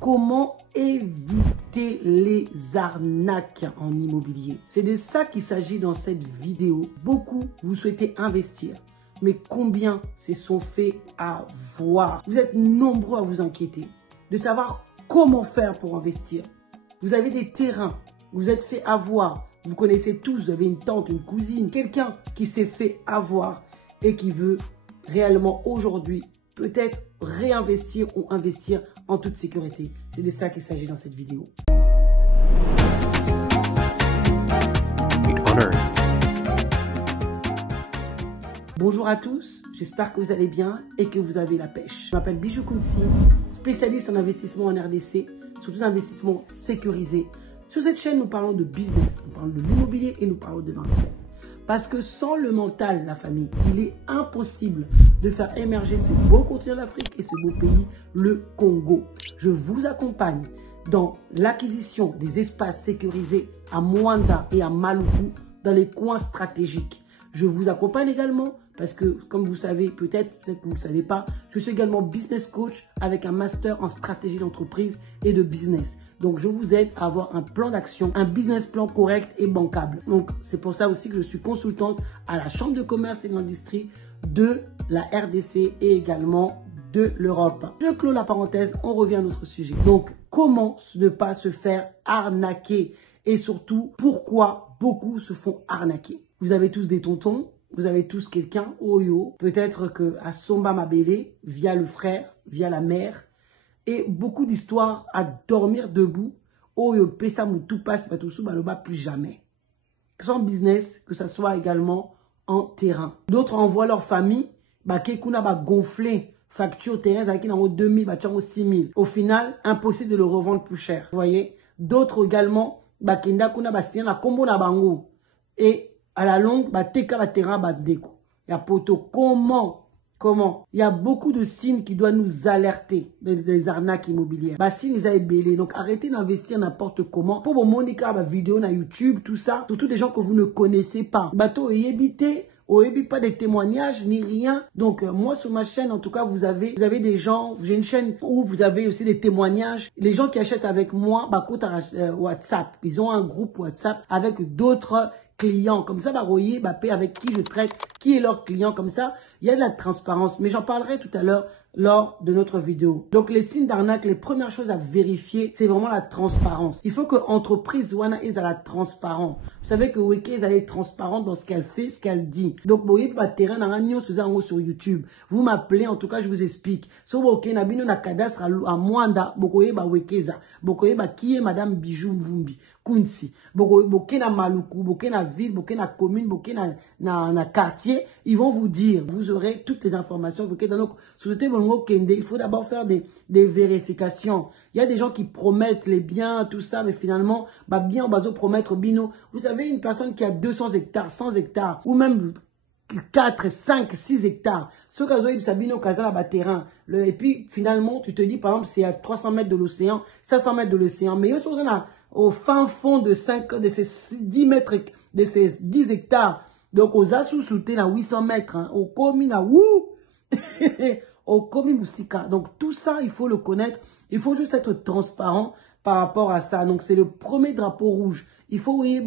Comment éviter les arnaques en immobilier? C'est de ça qu'il s'agit dans cette vidéo. Beaucoup, vous souhaitez investir, mais combien se sont fait avoir? Vous êtes nombreux à vous inquiéter de savoir comment faire pour investir. Vous avez des terrains, vous êtes fait avoir, vous connaissez tous, vous avez une tante, une cousine, quelqu'un qui s'est fait avoir et qui veut réellement aujourd'hui peut-être réinvestir ou investir en toute sécurité. C'est de ça qu'il s'agit dans cette vidéo. Bonjour à tous, j'espère que vous allez bien et que vous avez la pêche. Je m'appelle Bijou Kounsi, spécialiste en investissement en RDC, surtout investissement sécurisé. Sur cette chaîne, nous parlons de business, nous parlons de l'immobilier et nous parlons de mindset. Parce que sans le mental, la famille, il est impossible de faire émerger ce beau continent d'Afrique et ce beau pays, le Congo. Je vous accompagne dans l'acquisition des espaces sécurisés à Mwanda et à Maluku, dans les coins stratégiques. Je vous accompagne également parce que, comme vous savez, peut-être que vous ne le savez pas, je suis également business coach avec un master en stratégie d'entreprise et de business. Donc, je vous aide à avoir un plan d'action, un business plan correct et bancable. Donc, c'est pour ça aussi que je suis consultante à la Chambre de commerce et de l'industrie de la RDC et également de l'Europe. Je clôt la parenthèse, on revient à notre sujet. Donc, comment ne pas se faire arnaquer et surtout, pourquoi beaucoup se font arnaquer? Vous avez tous des tontons, vous avez tous quelqu'un, Oyo, peut-être que à Somba Mabele, via le frère, via la mère, et beaucoup d'histoires à dormir debout. Oyo, pesa moutou passe, pas tout sous, baloba plus jamais. Que ce soit en business, que ce soit également en terrain. D'autres envoient leur famille, kekuna ba gonfler facture terrain, ça qui dans 2000, ba 6000. Au final, impossible de le revendre plus cher. Vous voyez? D'autres également, kenda kuna ba signer la combo na bango. Et à la longue, teka ba terrain ba deko. Ya poto, comment? Il y a beaucoup de signes qui doivent nous alerter des arnaques immobilières. Signes les a ébélés. Donc arrêtez d'investir n'importe comment. Pour vos monika, vidéo na YouTube, tout ça. Surtout des gens que vous ne connaissez pas. Bateau et éviter. Pas des témoignages ni rien. Donc moi sur ma chaîne en tout cas vous avez des gens, j'ai une chaîne où vous avez aussi des témoignages. Les gens qui achètent avec moi, WhatsApp, ils ont un groupe WhatsApp avec d'autres clients comme ça, paie avec qui je traite, qui est leur client comme ça. Il y a de la transparence, mais j'en parlerai tout à l'heure lors de notre vidéo. Donc les signes d'arnaque, les premières choses à vérifier, c'est vraiment la transparence. Il faut que l'entreprise wana est à la transparence. Vous savez que Weke est allée transparente dans ce qu'elle fait, ce qu'elle dit. Donc vous voyez pas terrain dans sur YouTube. Vous m'appelez, en tout cas je vous explique. So Weke na bino na cadastre à Mwanda, bokoye ba Wekeza, bokoye ba qui est Madame Bijou Mvumbi Kounsi, bokoye na Maluku, bokoye na ville, bokoye na commune, bokoye na quartier. Ils vont vous dire, vous aurez toutes les informations. Donc société il faut d'abord faire des vérifications. Il y a des gens qui promettent les biens, tout ça, mais finalement, bien, on va promettre bino. Vous savez, une personne qui a 200 hectares, 100 hectares, ou même 4, 5, 6 hectares, ce cas où Sabino Kazala bas terrain, et puis finalement, tu te dis, par exemple, c'est à 300 mètres de l'océan, 500 mètres de l'océan, mais au fin fond de ces 10 mètres, de ces 10 hectares, donc aux assous-soutés, à 800 mètres, au commune, au Komi Moussika. Donc tout ça, il faut le connaître. Il faut juste être transparent par rapport à ça. Donc c'est le premier drapeau rouge. Il faut oui,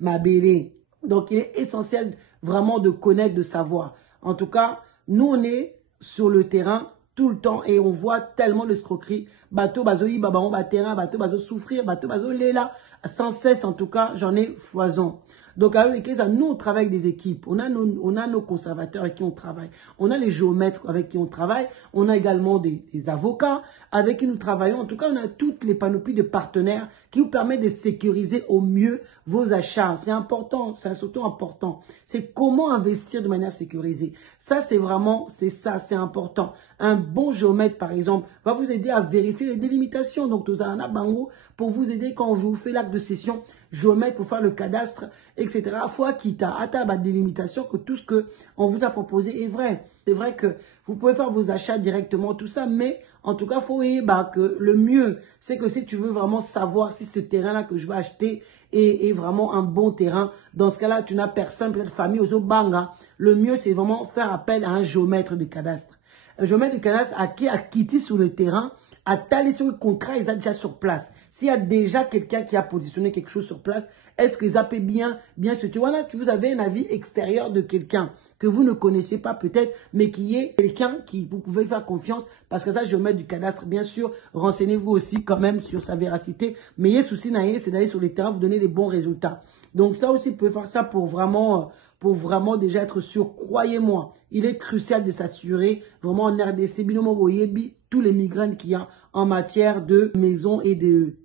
mabele. Donc il est essentiel vraiment de connaître, de savoir. En tout cas, nous on est sur le terrain tout le temps et on voit tellement d'escroqueries. Bateau bazoï, babaon, terrain, bateau bazo souffrir, bateau bazo léla. Sans cesse, en tout cas, j'en ai foison. Donc, avec ça, nous, on travaille avec des équipes. On a nos conservateurs avec qui on travaille. On a les géomètres avec qui on travaille. On a également des avocats avec qui nous travaillons. En tout cas, on a toutes les panoplies de partenaires qui vous permettent de sécuriser au mieux vos achats. C'est important, c'est surtout important. C'est comment investir de manière sécurisée. Ça, c'est vraiment, c'est important. Un bon géomètre, par exemple, va vous aider à vérifier les délimitations. Donc, Tozarana Bango, pour vous aider quand je vous fais l'acte de cession, géomètre pour faire le cadastre, etc. Fois quitte à la délimitation que tout ce que on vous a proposé est vrai. C'est vrai que vous pouvez faire vos achats directement, tout ça, mais en tout cas, il faut voir que le mieux, c'est que si tu veux vraiment savoir si ce terrain-là que je vais acheter est vraiment un bon terrain, dans ce cas-là, tu n'as personne, peut-être famille, aux banga. Le mieux, c'est vraiment faire appel à un géomètre de cadastre. Un géomètre de cadastre qui a quitté sur le terrain à taler sur le contrat, ils ont déjà sur place. S'il y a déjà quelqu'un qui a positionné quelque chose sur place, est-ce qu'ils appellent bien ce tu vois là, vous avez un avis extérieur de quelqu'un que vous ne connaissez pas peut-être, mais qui est quelqu'un qui vous pouvez faire confiance, parce que ça, je mets du cadastre, bien sûr. Renseignez-vous aussi quand même sur sa véracité. Mais il y a souci, c'est d'aller sur les terrains, vous donner des bons résultats. Donc ça aussi, vous pouvez faire ça pour vraiment déjà être sûr. Croyez-moi, il est crucial de s'assurer vraiment en RDC, binomo boyebi, tous les migraines qu'il y a en matière de maison et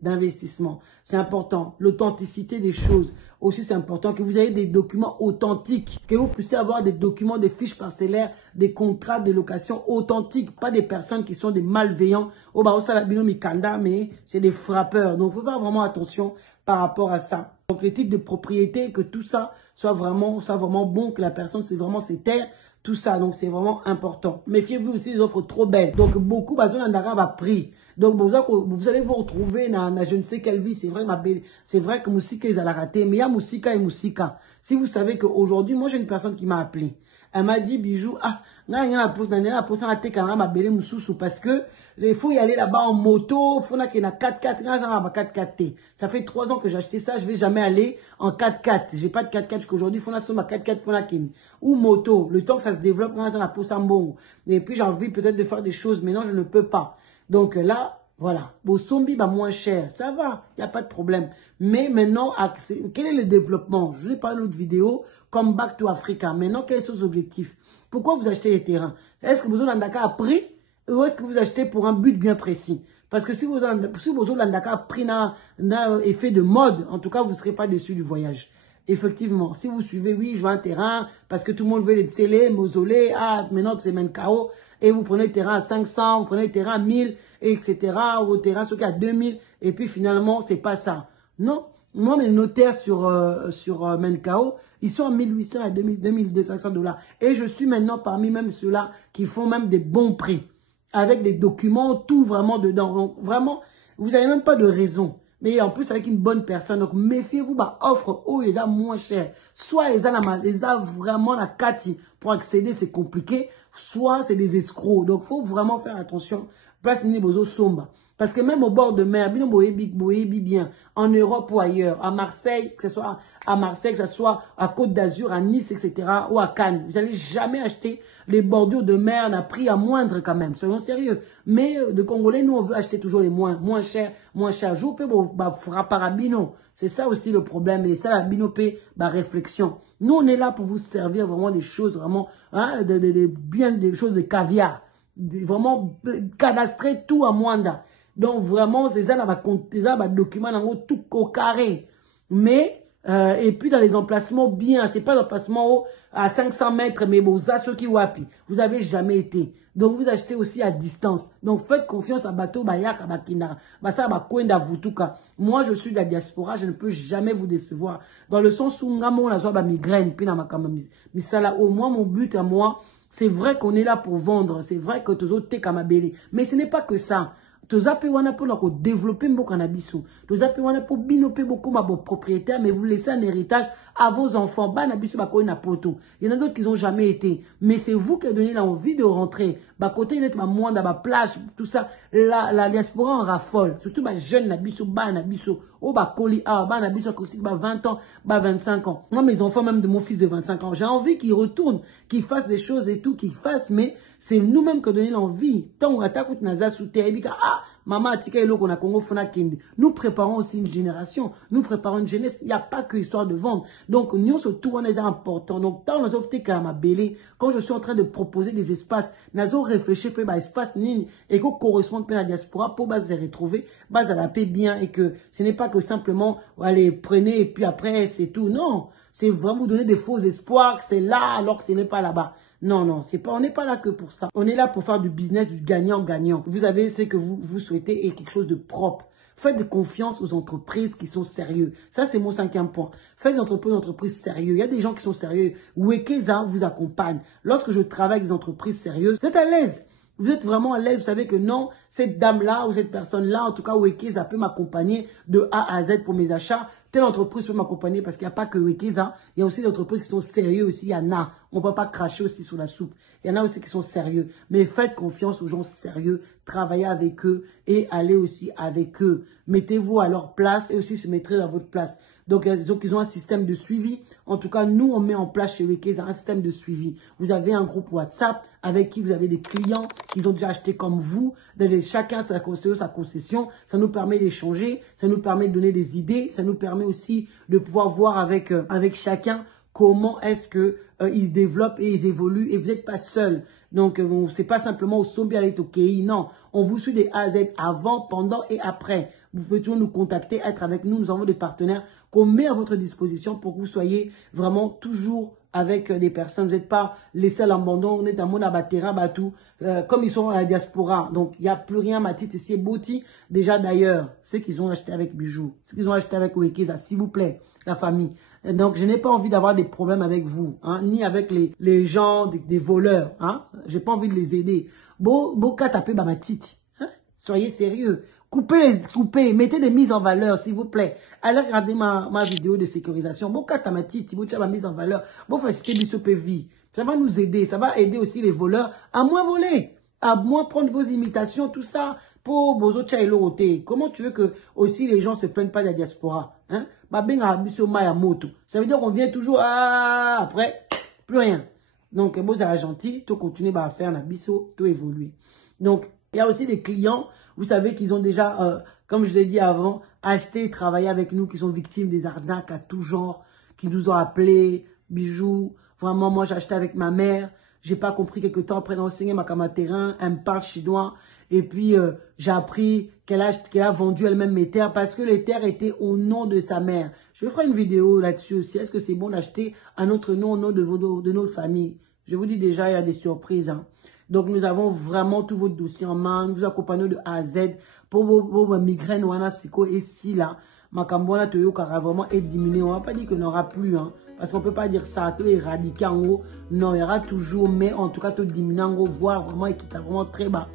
d'investissement. C'est important. L'authenticité des choses. Aussi, c'est important que vous ayez des documents authentiques, que vous puissiez avoir des documents, des fiches parcellaires, des contrats de location authentiques. Pas des personnes qui sont des malveillants. Oh, bah, ça, la binomi kanda, mais c'est des frappeurs. Donc, il faut faire vraiment attention par rapport à ça. Donc, l'éthique de propriété, que tout ça soit vraiment bon, que la personne, c'est vraiment ses terres. Tout ça, donc c'est vraiment important. Méfiez-vous aussi des offres trop belles. Donc beaucoup, va prix. Donc vous allez vous retrouver dans je ne sais quelle vie. C'est vrai que Moussika, ils allaient rater. Mais il y a Moussika et Moussika. Si vous savez qu'aujourd'hui, moi j'ai une personne qui m'a appelé. Elle m'a dit, Bijou, parce que il faut y aller là-bas en moto, il faut qu'il y ait 4x4, ça fait 3 ans que j'ai acheté ça, je ne vais jamais aller en 4x4. Je n'ai pas de 4x4 jusqu'aujourd'hui, il faut que 4x4 ou moto, le temps que ça se développe, et puis j'ai envie peut-être de faire des choses, mais non, je ne peux pas. Donc là, voilà, vos zombies moins cher, ça va, il n'y a pas de problème. Mais maintenant, quel est le développement? Je vous ai parlé de l'autre vidéo, Come Back to Africa. Maintenant, quels sont les objectifs? Pourquoi vous achetez les terrains? Est-ce que vous avez un prix ou est-ce que vous achetez pour un but bien précis? Parce que si vous avez un prix d'un effet de mode, en tout cas, vous ne serez pas déçu du voyage. Effectivement, si vous suivez, oui, je veux un terrain, parce que tout le monde veut les télés, mausolées, maintenant c'est KO, et vous prenez le terrain à 500, vous prenez le terrain à 1000, etc., ou au terrain sur à 2000, et puis finalement, c'est pas ça. Non, moi, mes notaires sur Menkao, ils sont à 1800 à 2200 $. Et je suis maintenant parmi même ceux-là qui font même des bons prix, avec des documents, tout vraiment dedans. Donc vraiment, vous n'avez même pas de raison. Mais en plus, avec une bonne personne. Donc, méfiez-vous, offre où ils ont moins cher. Soit ils ont vraiment la carte pour accéder, c'est compliqué. Soit c'est des escrocs. Donc, il faut vraiment faire attention. Place Bozo Somba. Parce que même au bord de mer, bien, en Europe ou ailleurs, à Marseille, que ce soit à Marseille, que ce soit à Côte d'Azur, à Nice, etc., ou à Cannes, vous n'allez jamais acheter les bordures de mer à prix à moindre quand même, soyons sérieux. Mais de Congolais, nous, on veut acheter toujours les moins cher. Je peux parabino. C'est ça aussi le problème, et ça, la binopé, réflexion. Nous, on est là pour vous servir vraiment des choses, vraiment, hein, des choses de caviar. Vraiment cadastrer tout à Mwanda. Donc vraiment, c'est ça, document tout au carré. Mais, et puis dans les emplacements bien, c'est pas l'emplacement à 500 mètres, mais bon, ça, ceux qui wapi, vous avez jamais été. Donc vous achetez aussi à distance. Donc faites confiance à Bateau Bayak, à Bakina, Basa Bakwenda Vutuka. Moi, je suis de la diaspora, je ne peux jamais vous décevoir. Dans le sens où Ngamon la zoa migraine, puis misala, au moins mon but à moi, c'est vrai qu'on est là pour vendre, c'est vrai que tous autres kamabélé, mais ce n'est pas que ça. Tous appels wana pour développer beaucoup cannabis. Tous appels wana pour binoper beaucoup ma propriétaire, mais vous laissez un héritage à vos enfants. Banabisu bako na poto. Il y en a d'autres qui n'ont jamais été, mais c'est vous qui avez donné l'envie de rentrer. Bah côté net ma moins dans ma plage, tout ça, la diaspora en raffole. Surtout ma jeune nabisu banabisu. Oh bah coli ah banabisu aussi 20 ans, 25 ans. Moi mes enfants même de mon fils de 25 ans, j'ai envie qu'ils retournent, qu'ils fassent des choses et tout, qu'ils fassent, mais c'est nous-mêmes qui donnons l'envie. Tant on attaque naza sous terre, ah maman atika eloko na Congo fona kende. Nous préparons aussi une génération, nous préparons une jeunesse. Il n'y a pas que histoire de vendre. Donc nous surtout on est déjà important. Donc tant nous opté qu'à ma belle, quand je suis en train de proposer des espaces, nazo réfléchir peu espace nini et qu'on correspond à la diaspora pour se retrouver, à la paix bien et que ce n'est pas que simplement allez prenez et puis après c'est tout. Non, c'est vraiment vous donner des faux espoirs que c'est là alors que ce n'est pas là-bas. Non, non, c'est pas, on n'est pas là que pour ça. On est là pour faire du business, du gagnant-gagnant. Vous avez ce que vous souhaitez et quelque chose de propre. Faites confiance aux entreprises qui sont sérieuses. Ça, c'est mon 5e point. Faites des entreprises sérieuses. Il y a des gens qui sont sérieux. Wekeza vous accompagne. Lorsque je travaille avec des entreprises sérieuses, vous êtes à l'aise. Vous êtes vraiment à l'aise, vous savez que non, cette dame-là ou cette personne-là, en tout cas, Wekeza peut m'accompagner de A à Z pour mes achats. Telle entreprise peut m'accompagner parce qu'il n'y a pas que Wekeza. Il y a aussi des entreprises qui sont sérieuses aussi. Il y en a. On ne peut pas cracher aussi sur la soupe. Il y en a aussi qui sont sérieux. Mais faites confiance aux gens sérieux. travailler avec eux et aller aussi avec eux. Mettez-vous à leur place et aussi se mettre à votre place. Donc, ils ont un système de suivi. En tout cas, nous, on met en place chez Wekeza un système de suivi. Vous avez un groupe WhatsApp avec qui vous avez des clients qui ont déjà acheté comme vous. Chacun sa concession. Ça nous permet d'échanger. Ça nous permet de donner des idées. Ça nous permet aussi de pouvoir voir avec chacun comment est-ce qu'ils développent et ils évoluent. Et vous n'êtes pas seul. Donc, c'est pas simplement au Sombi à l'Etokei, non. On vous suit des A à Z avant, pendant et après. Vous pouvez toujours nous contacter, être avec nous. Nous avons des partenaires qu'on met à votre disposition pour que vous soyez vraiment toujours avec des personnes. Vous n'êtes pas laissés à l'abandon. On est dans mon abatera, batou, comme ils sont à la diaspora. Donc, il n'y a plus rien, Matit, c'est Boti. Déjà, d'ailleurs, ceux qu'ils ont acheté avec Bijou, ceux qu'ils ont acheté avec Wekeza, s'il vous plaît, la famille. Donc, je n'ai pas envie d'avoir des problèmes avec vous, hein, ni avec les gens, des voleurs. Hein. Je n'ai pas envie de les aider. Boka tapé Matit. Hein. Soyez sérieux. Coupez, mettez des mises en valeur, s'il vous plaît. Allez regarder ma vidéo de sécurisation. Boka Tamati, Thibaut, ma mise en valeur. Bon, faciliter Bissopévi. Ça va nous aider. Ça va aider aussi les voleurs à moins voler, à moins prendre vos imitations, tout ça. Pour Bozo Tchaïloroté. Comment tu veux que aussi les gens se plaignent pas de la diaspora? Hein? Ça veut dire qu'on vient toujours après, plus rien. Donc, Bozo gentil, tout continuer à faire la bisso, tout évoluer. Donc, il y a aussi des clients, vous savez qu'ils ont déjà, comme je l'ai dit avant, acheté et travaillé avec nous, qui sont victimes des arnaques à tout genre, qui nous ont appelés, bijoux. Vraiment, moi, j'ai acheté avec ma mère. J'ai pas compris quelque temps après d'enseigner ma terrain. Elle me parle chinois. Et puis, j'ai appris qu'elle a vendu elle-même mes terres parce que les terres étaient au nom de sa mère. Je vais faire une vidéo là-dessus aussi. Est-ce que c'est bon d'acheter à notre nom, au nom de notre famille? Je vous dis déjà, il y a des surprises. Hein. Donc, nous avons vraiment tout votre dossier en main. Nous vous accompagnons de A à Z pour vos migraines ou anasiko et si là. Makambona Toyo Kara vraiment est diminué. On ne va pas dire qu'il n'y en aura plus. Hein, parce qu'on ne peut pas dire ça. Tout éradiqué en haut. Non, il y aura toujours. Mais en tout cas, tout diminué en haut. Voire vraiment et qui est vraiment très bas.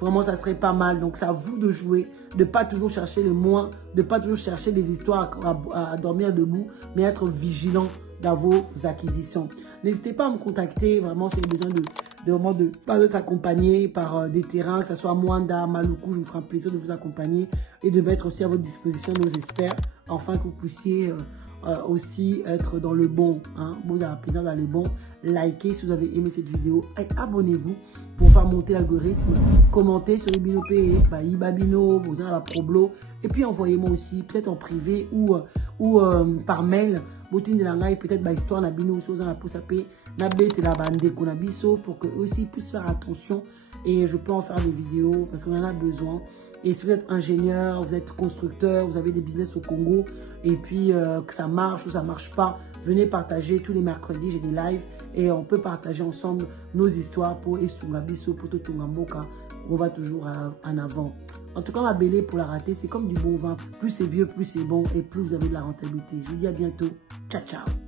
Vraiment, ça serait pas mal. Donc, c'est à vous de jouer. De ne pas toujours chercher le moins. De ne pas toujours chercher des histoires à dormir debout. Mais être vigilant dans vos acquisitions. N'hésitez pas à me contacter. Vraiment, si vous avez besoin de t'accompagner par des terrains, que ce soit Mwanda, Maluku, je vous ferai un plaisir de vous accompagner et de mettre aussi à votre disposition nos experts, afin que vous puissiez aussi être dans le bon. Hein. Vous avez plaisir dans le bon. Likez si vous avez aimé cette vidéo et abonnez-vous pour faire monter l'algorithme. Commentez sur les binopé, Ibabino, vous avez la Problo. Et puis envoyez-moi aussi, peut-être en privé ou par mail. Botine de l'angaï, peut-être histoire na bino chose dans la pousse à paix, na bête la bande qu'on a biso pour que eux aussi puissent faire attention et je peux en faire des vidéos parce qu'on en a besoin. Et si vous êtes ingénieur, vous êtes constructeur, vous avez des business au Congo et puis que ça marche ou ça marche pas, venez partager tous les mercredis, j'ai des lives et on peut partager ensemble nos histoires pour Esunga Biso, pour Totongamboka. On va toujours en avant. En tout cas, ma belle pour la rater, c'est comme du bon vin. Plus c'est vieux, plus c'est bon et plus vous avez de la rentabilité. Je vous dis à bientôt. Ciao, ciao.